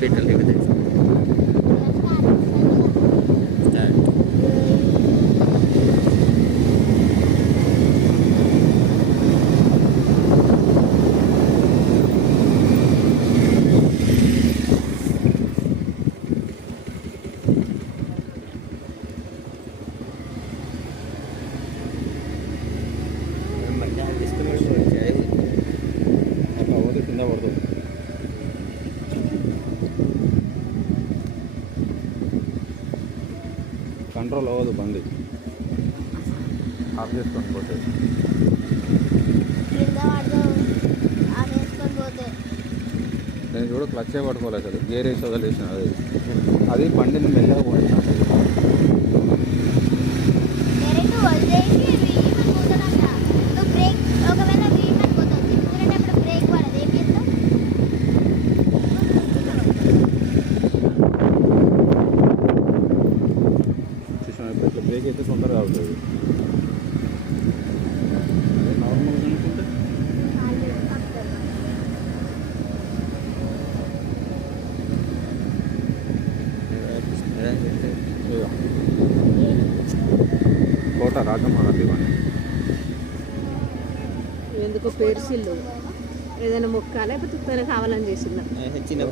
పెట్టండి కింద పడుతుంది. కంట్రోల్ అవ్వదు బండి, ఆఫ్ చేసుకొని పోతే నేను కూడా క్లచ్చే పట్టుకోలేదు అసలు, గేర్ వేసి వదిలేసిన అది బండిని మెల్లగా పోయినా. ఇట్లా బ్రేక్ అయితే తొందరగా అవుతుంది. నార్మల్గా అనుకుంటే కోట రాజమహల్ ఇవన్నీ ఎందుకో పేర్సిల్లు ఏదైనా మొక్క లేకపోతే ఉత్తర కావాలని చేసిందా చిన్న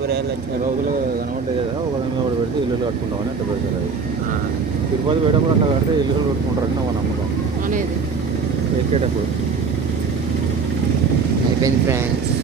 రోజులు కనబడ్డాయి కదా, ఒకదాని మీద పెడితే ఇల్లు కట్టుకుంటామని అట్లా పెడతారు. అది తిరుపతి పోయేటప్పుడు అట్లా కడితే ఇల్లు కట్టుకుంటారని నా నమ్మకం అనేది ఎక్కేటప్పుడు. అయిపోయింది ఫ్రెండ్స్.